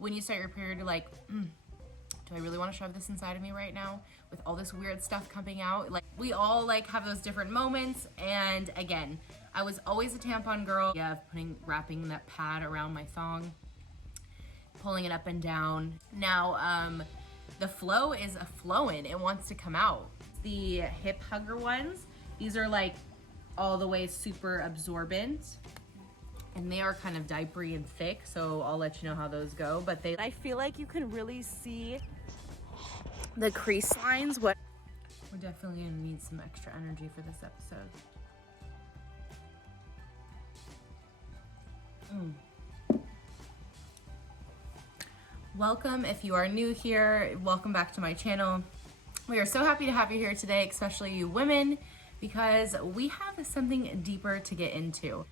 when you start your period, you're like, do I really want to shove this inside of me right now with all this weird stuff coming out? Like, we all like have those different moments. And again, I was always a tampon girl. Yeah, wrapping that pad around my thong, pulling it up and down. Now, the flow is a flowing. It wants to come out. The hip hugger ones, these are like all the way super absorbent. And they are kind of diapery and thick, so I'll let you know how those go. But I feel like you can really see the crease lines. We're definitely gonna need some extra energy for this episode. Welcome if you are new here. Welcome back to my channel. We are so happy to have you here today, especially you women, because we have something deeper to get into.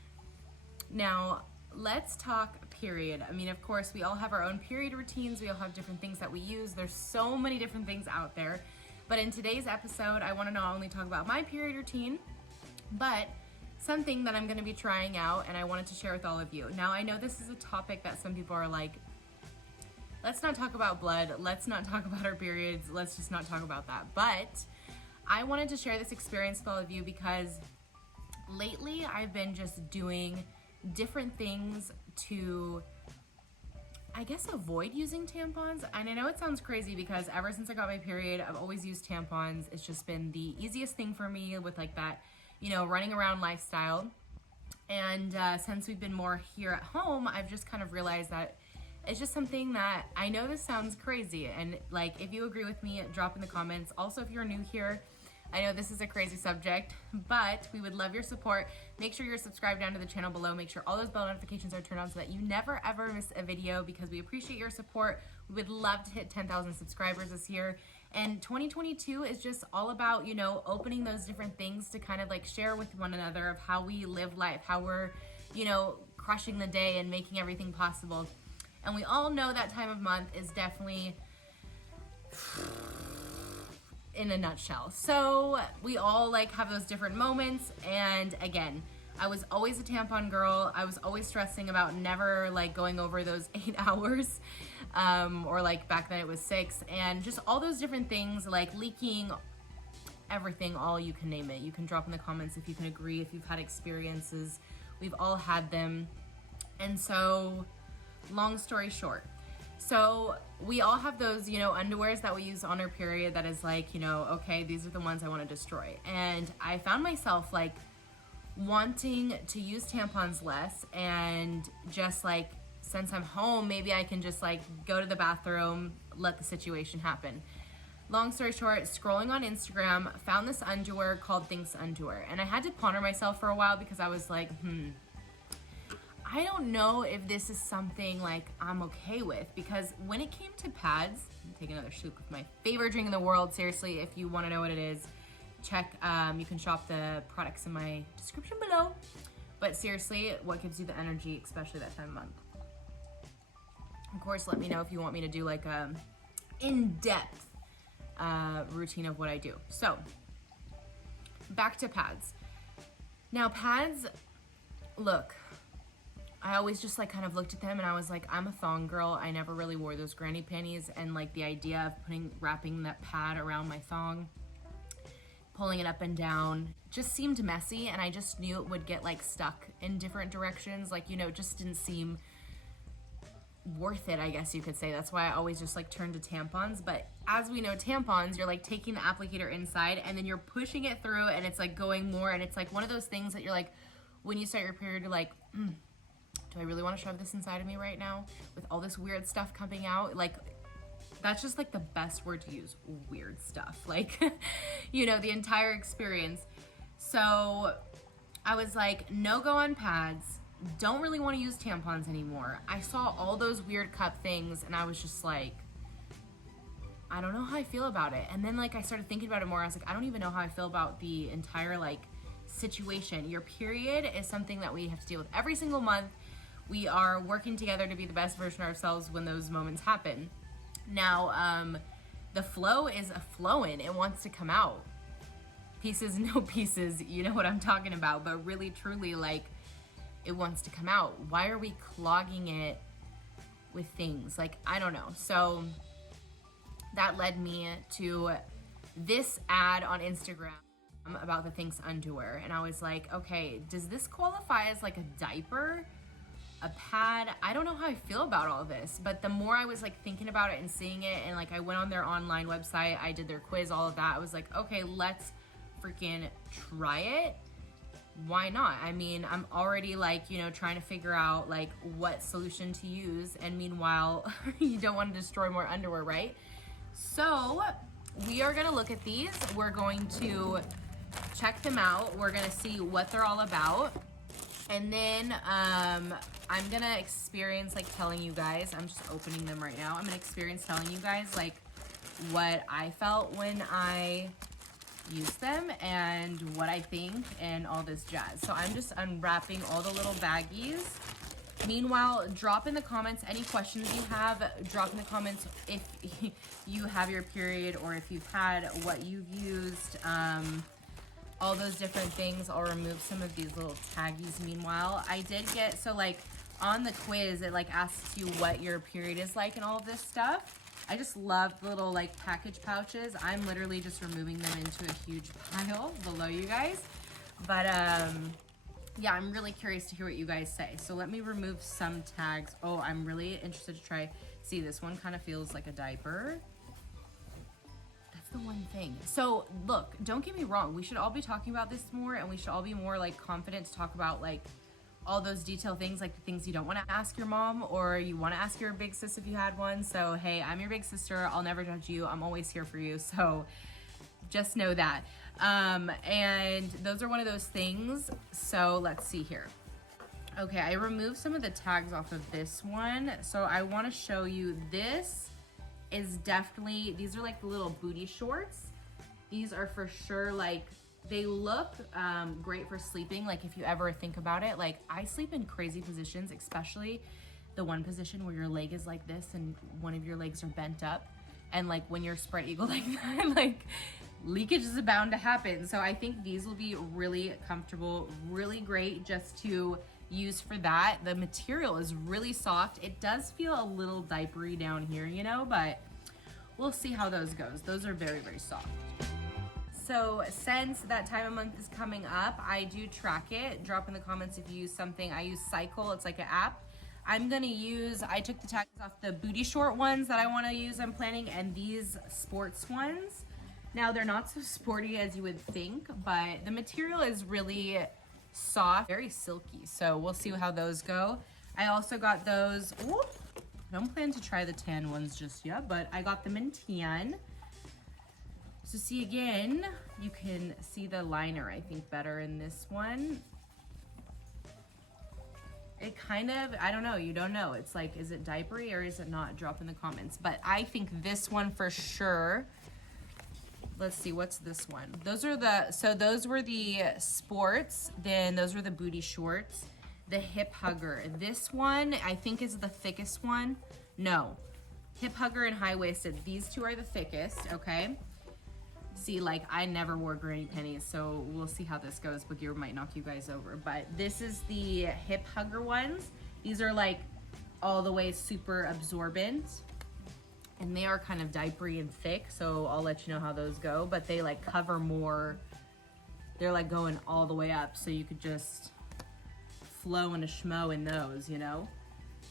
Now, let's talk period. I mean, of course, we all have our own period routines. We all have different things that we use. There's so many different things out there. But in today's episode, I want to not only talk about my period routine, but something that I'm going to be trying out and I wanted to share with all of you. Now, I know this is a topic that some people are like, let's not talk about blood. Let's not talk about our periods. Let's just not talk about that. But I wanted to share this experience with all of you because lately I've been just doing different things to, I guess, avoid using tampons. And I know it sounds crazy because ever since I got my period, I've always used tampons. It's just been the easiest thing for me with like that, you know, running around lifestyle. And since we've been more here at home, I've just kind of realized that it's just something that, I know this sounds crazy. And like, if you agree with me, drop in the comments. Also, if you're new here, I know this is a crazy subject, but we would love your support. Make sure you're subscribed down to the channel below. Make sure all those bell notifications are turned on so that you never ever miss a video, because we appreciate your support. We would love to hit 10,000 subscribers this year. And 2022 is just all about, you know, opening those different things to kind of like share with one another of how we live life, how we're, you know, crushing the day and making everything possible. And we all know that time of month is definitely in a nutshell. So we all like have those different moments. And again, I was always a tampon girl. I was always stressing about never like going over those 8 hours, or like back then it was 6, and just all those different things like leaking, everything, all you can name it. You can drop in the comments if you can agree, if you've had experiences. We've all had them. And so long story short, so we all have those, you know, underwears that we use on our period that is like, you know, okay, these are the ones I want to destroy. And I found myself like wanting to use tampons less, and just like, since I'm home, maybe I can just like go to the bathroom, let the situation happen. Long story short, scrolling on Instagram, found this underwear called THINX Underwear. And I had to ponder myself for a while because I was like, I don't know if this is something like I'm okay with, because when it came to pads, I'm taking another slurp with my favorite drink in the world. Seriously, if you want to know what it is, check, you can shop the products in my description below. But seriously, what gives you the energy, especially that time of month? Of course, let me know if you want me to do like a in-depth routine of what I do. So back to pads. Now pads, look, I always just like kind of looked at them and I was like, I'm a thong girl. I never really wore those granny panties, and like the idea of wrapping that pad around my thong, pulling it up and down, just seemed messy, and I just knew it would get like stuck in different directions. Like, you know, it just didn't seem worth it, I guess you could say. That's why I always just like turned to tampons. But as we know, tampons, you're like taking the applicator inside and then you're pushing it through, and it's like going more, and it's like one of those things that you're like, when you start your period, you're like, do I really want to shove this inside of me right now with all this weird stuff coming out? Like, that's just like the best word to use, weird stuff. Like, you know, the entire experience. So I was like, no go on pads. Don't really want to use tampons anymore. I saw all those weird cup things and I was just like, I don't know how I feel about it. And then like I started thinking about it more. I was like, I don't even know how I feel about the entire like situation. Your period is something that we have to deal with every single month. We are working together to be the best version of ourselves when those moments happen. Now, the flow is a flowing. It wants to come out. Pieces, no pieces, you know what I'm talking about. But really, truly, like, it wants to come out. Why are we clogging it with things. Like, I don't know. So that led me to this ad on Instagram about the THINX underwear. And I was like, okay, does this qualify as like a diaper? A pad? I don't know how I feel about all this, but the more I was like thinking about it and seeing it, and like I went on their online website, I did their quiz, all of that, I was like, okay, let's freaking try it. Why not? I mean, I'm already like, you know, trying to figure out like what solution to use, and meanwhile, you don't want to destroy more underwear, right? So we are gonna look at these. We're going to check them out. We're gonna see what they're all about. And then I'm gonna experience like telling you guys, I'm just opening them right now. I'm gonna experience telling you guys like what I felt when I used them and what I think and all this jazz. So I'm just unwrapping all the little baggies. Meanwhile, drop in the comments any questions you have. Drop in the comments if you have your period or if you've had, what you've used. All those different things. I'll remove some of these little taggies. Meanwhile, I did get, so like on the quiz, it like asks you what your period is like and all of this stuff. I just love the little like package pouches. I'm literally just removing them into a huge pile below you guys. But yeah, I'm really curious to hear what you guys say. So let me remove some tags. Oh, I'm really interested to try. See, this one kind of feels like a diaper. The one thing. So look, don't get me wrong, we should all be talking about this more, and we should all be more like confident to talk about like all those detailed things, like the things you don't want to ask your mom or you want to ask your big sis if you had one. So hey, I'm your big sister, I'll never judge you, I'm always here for you, so just know that. And those are one of those things. So let's see here. Okay, I removed some of the tags off of this one, so I want to show you this. Is definitely, these are like the little booty shorts. These are for sure, like, they look great for sleeping. Like, if you ever think about it, like, I sleep in crazy positions, especially the one position where your leg is like this and one of your legs are bent up. And like when you're spread eagle like that, like leakage is bound to happen. So I think these will be really comfortable, really great just to use for that. The material is really soft. It does feel a little diapery down here, you know, but we'll see how those goes. Those are very, very soft. So since that time of month is coming up, I do track it. Drop in the comments if you use something. I use Cycle, it's like an app. I'm gonna use, I took the tags off the booty short ones that I wanna use, I'm planning, and these sports ones. Now they're not so sporty as you would think, but the material is really soft, very silky, so we'll see how those go. I also got those, ooh, I don't plan to try the tan ones just yet, but I got them in tan. So see, again, you can see the liner, I think, better in this one. It kind of, I don't know, you don't know. It's like, is it diapery or is it not? Drop in the comments. But I think this one for sure. Let's see, what's this one? Those are the, so those were the sports, then those were the booty shorts. The hip hugger. This one, I think, is the thickest one. No, hip hugger and high-waisted. These two are the thickest, okay? See, like, I never wore granny pennies, so we'll see how this goes. Bagheera might knock you guys over. But this is the hip hugger ones. These are, like, all the way super absorbent. And they are kind of diapery and thick, so I'll let you know how those go. But they, like, cover more. They're, like, going all the way up, so you could just flow and a schmo in those, you know?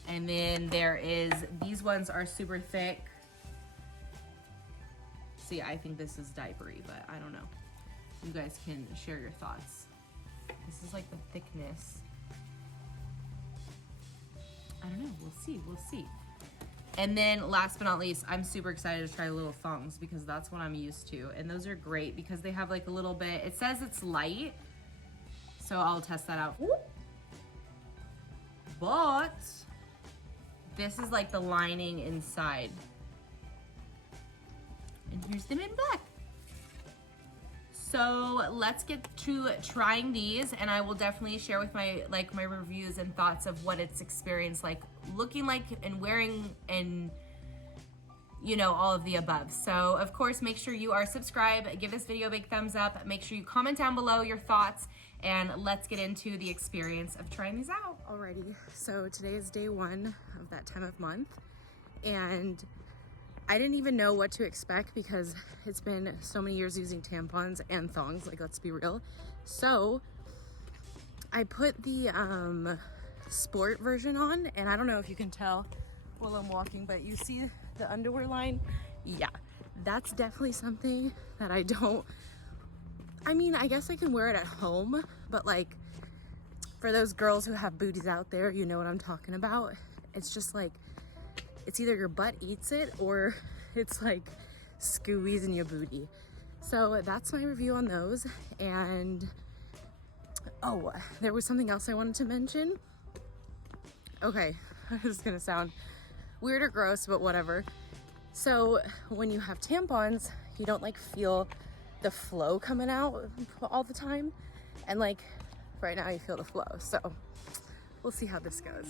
And then there is, these ones are super thick. See, I think this is diapery, but I don't know. You guys can share your thoughts. This is like the thickness. I don't know, we'll see, we'll see. And then last but not least, I'm super excited to try little thongs because that's what I'm used to. And those are great because they have like a little bit, it says it's light, so I'll test that out. But this is like the lining inside. And here's them in black. So let's get to trying these, and I will definitely share with my my reviews and thoughts of what it's experienced like, looking like, and wearing, and you know, all of the above. So of course, make sure you are subscribed, give this video a big thumbs up, make sure you comment down below your thoughts, and let's get into the experience of trying these out. Alrighty, so today is day one of that time of month, and I didn't even know what to expect because it's been so many years using tampons and thongs, like, let's be real. So I put the sport version on, and I don't know if you can tell while I'm walking, but you see the underwear line? Yeah, that's definitely something that I guess I can wear it at home, but like for those girls who have booties out there, you know what I'm talking about. It's just like, it's either your butt eats it or it's like squeezing your booty. So that's my review on those. And oh, there was something else I wanted to mention. Okay, this is gonna sound weird or gross, but whatever. So when you have tampons, you don't like feel the flow coming out all the time. And like right now you feel the flow. So we'll see how this goes.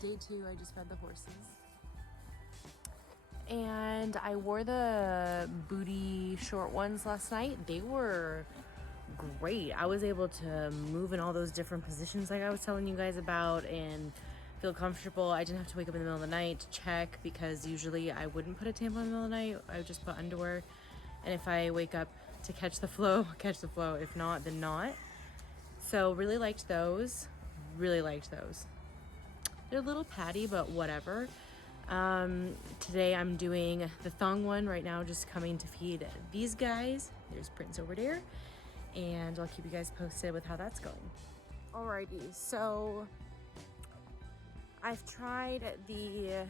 Day two, I just fed the horses. And I wore the booty short ones last night. They were great. I was able to move in all those different positions like I was telling you guys about and feel comfortable. I didn't have to wake up in the middle of the night to check, because usually I wouldn't put a tampon in the middle of the night. I would just put underwear. And if I wake up to catch the flow, catch the flow. If not, then not. So really liked those. Really liked those. They're a little patty, but whatever. Today I'm doing the thong one right now, just coming to feed these guys. There's Prince over there. And I'll keep you guys posted with how that's going. Alrighty, so I've tried the,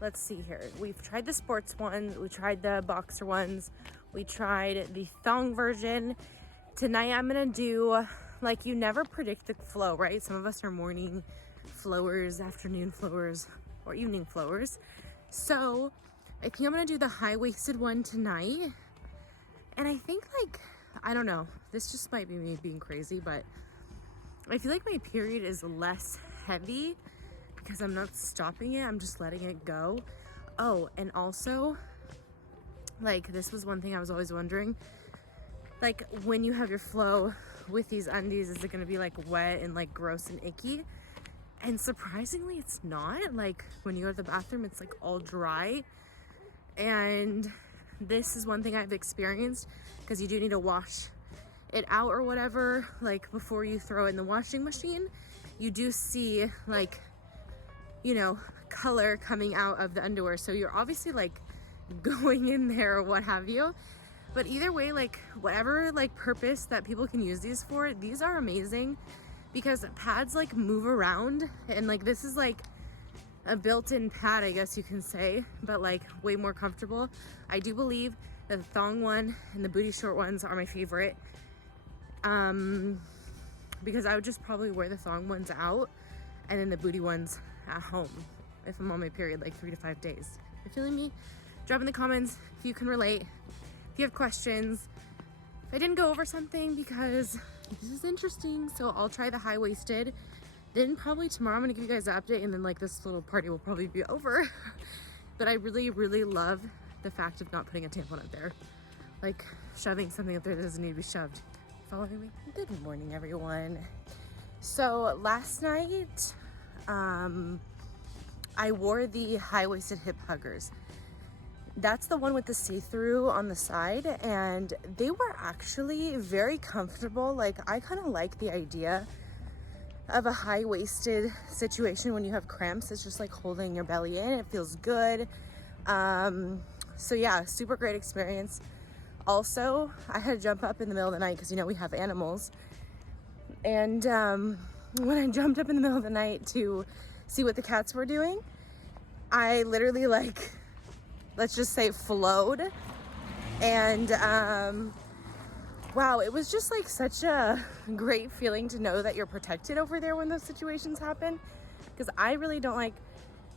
let's see here. We've tried the sports ones, we tried the boxer ones, we tried the thong version. Tonight I'm gonna do, like, you never predict the flow, right? Some of us are morning flowers, afternoon flowers, or evening flowers. So I think I'm gonna do the high-waisted one tonight. And I think, like, I don't know, this just might be me being crazy, but I feel like my period is less heavy because I'm not stopping it, I'm just letting it go. Oh, and also, like, this was one thing I was always wondering, like, when you have your flow with these undies, is it gonna be like wet and like gross and icky? And surprisingly, it's not. Like, when you go to the bathroom, it's like all dry. And this is one thing I've experienced, because you do need to wash it out or whatever, like before you throw it in the washing machine. You do see, like, you know, color coming out of the underwear, so you're obviously like going in there or what have you. But either way, like, whatever like purpose that people can use these for, these are amazing, because pads like move around, and like this is like a built-in pad, I guess you can say, but like way more comfortable. I do believe that the thong one and the booty short ones are my favorite, because I would just probably wear the thong ones out and then the booty ones at home if I'm on my period, like 3 to 5 days. You feeling me? Drop in the comments if you can relate, if you have questions, if I didn't go over something, because this is interesting. So I'll try the high-waisted. Then probably tomorrow I'm gonna give you guys an update, and then like this little party will probably be over. But I really, really love the fact of not putting a tampon up there. Like shoving something up there that doesn't need to be shoved. Following me? Good morning, everyone. So last night, I wore the high-waisted hip huggers. That's the one with the see-through on the side, and they were actually very comfortable. Like, I kind of like the idea of a high-waisted situation when you have cramps. It's just like holding your belly in. It feels good. So yeah, super great experience. Also, I had to jump up in the middle of the night because, you know, we have animals. And when I jumped up in the middle of the night to see what the cats were doing, I literally, like, let's just say flowed. And wow, it was just like such a great feeling to know that you're protected over there when those situations happen. Because I really don't like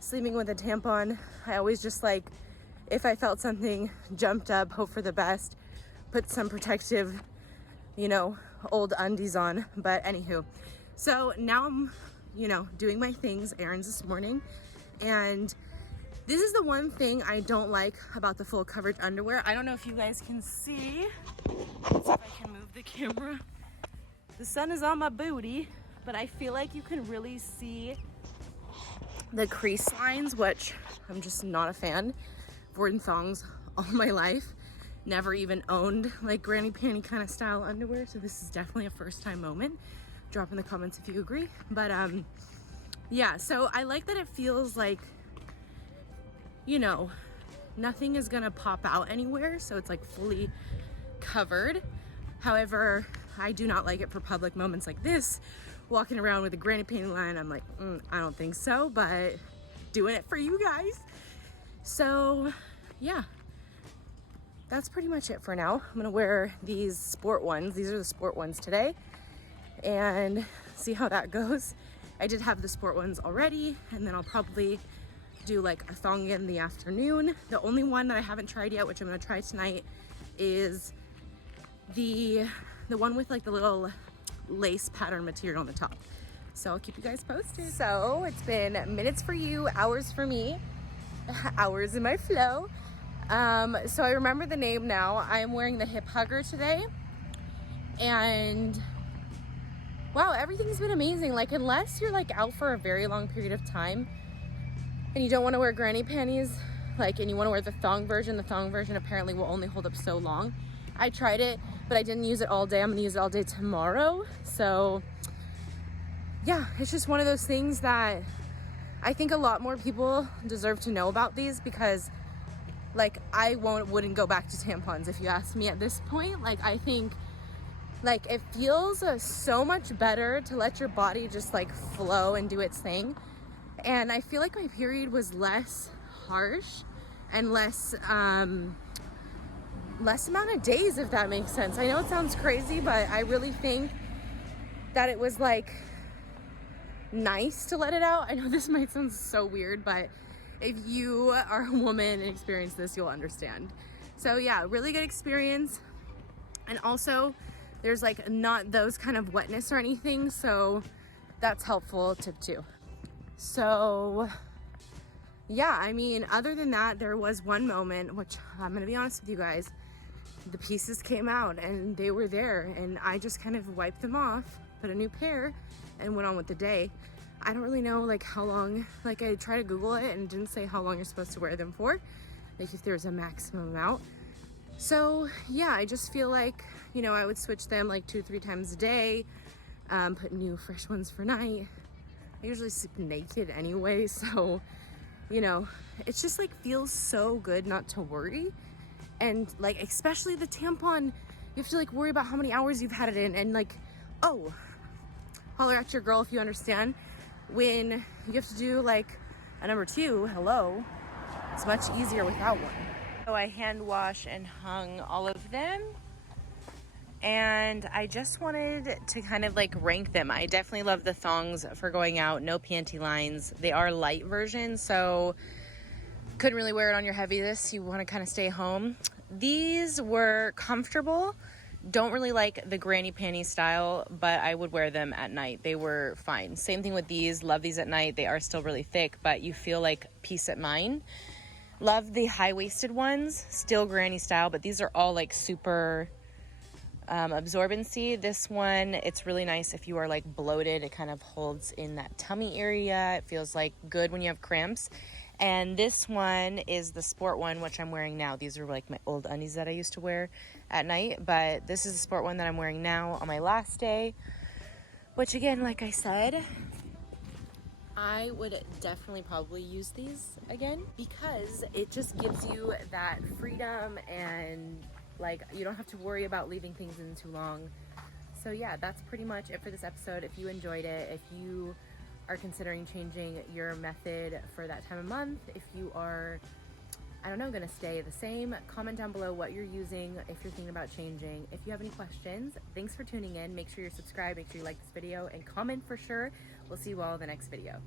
sleeping with a tampon. I always just like, if I felt something, jumped up, hope for the best, put some protective, you know, old undies on. But anywho, so now I'm, you know, doing my things, errands this morning, and this is the one thing I don't like about the full coverage underwear. I don't know if you guys can see. Let's see if I can move the camera. The sun is on my booty, but I feel like you can really see the crease lines, which I'm just not a fan. I've worn thongs all my life. Never even owned like granny panty kind of style underwear, so this is definitely a first time moment. Drop in the comments if you agree. But yeah, so I like that it feels like, you know, nothing is gonna pop out anywhere, so it's like fully covered. However, I do not like it for public moments like this. Walking around with a granny panty line, I'm like, I don't think so, but doing it for you guys. So yeah, that's pretty much it for now. I'm gonna wear these sport ones. These are the sport ones today, and see how that goes. I did have the sport ones already, and then I'll probably do like a thong in the afternoon. The only one that I haven't tried yet, which I'm gonna try tonight, is the one with like the little lace pattern material on the top. So I'll keep you guys posted. So it's been minutes for you, hours for me, hours in my flow. So I remember the name now. I am wearing the hip hugger today, and wow, everything's been amazing. Like, unless you're like out for a very long period of time and you don't want to wear granny panties, like, and you want to wear the thong version apparently will only hold up so long. I tried it, but I didn't use it all day. I'm gonna use it all day tomorrow. So yeah, it's just one of those things that I think a lot more people deserve to know about these, because like I wouldn't go back to tampons if you asked me at this point. Like, I think like it feels so much better to let your body just like flow and do its thing. And I feel like my period was less harsh and less amount of days, if that makes sense. I know it sounds crazy, but I really think that it was like nice to let it out. I know this might sound so weird, but if you are a woman and experience this, you'll understand. So yeah, really good experience. And also there's like not those kind of wetness or anything, so that's helpful tip too. So yeah, I mean, other than that, there was one moment, which I'm gonna be honest with you guys, the pieces came out and they were there, and I just kind of wiped them off, put a new pair, and went on with the day. I don't really know like how long, like I tried to Google it and it didn't say how long you're supposed to wear them for, like if there's a maximum amount. So yeah, I just feel like, you know, I would switch them like 2-3 times a day, put new fresh ones for night. I usually sleep naked anyway, so you know, it's just like feels so good not to worry. And like, especially the tampon, you have to like worry about how many hours you've had it in, and like, oh, holler at your girl if you understand. When you have to do like a number 2, hello, it's much easier without one. So I hand wash and hung all of them, and I just wanted to kind of like rank them. I definitely love the thongs for going out, no panty lines. They are light versions, so couldn't really wear it on your heaviest. You want to kind of stay home. These were comfortable. Don't really like the granny panty style, but I would wear them at night. They were fine. Same thing with these. Love these at night. They are still really thick, but you feel like peace at mind. Love the high-waisted ones. Still granny style, but these are all like super absorbency. This one, it's really nice if you are like bloated. It kind of holds in that tummy area. It feels like good when you have cramps. And this one is the sport one, which I'm wearing now. These are like my old undies that I used to wear at night, but this is the sport one that I'm wearing now on my last day, which again, like I said, I would definitely probably use these again, because it just gives you that freedom, and like you don't have to worry about leaving things in too long. So yeah, that's pretty much it for this episode. If you enjoyed it, if you are considering changing your method for that time of month, if you are, I don't know, gonna stay the same, comment down below what you're using, if you're thinking about changing. If you have any questions, thanks for tuning in. Make sure you're subscribed, make sure you like this video, and comment for sure. We'll see you all in the next video.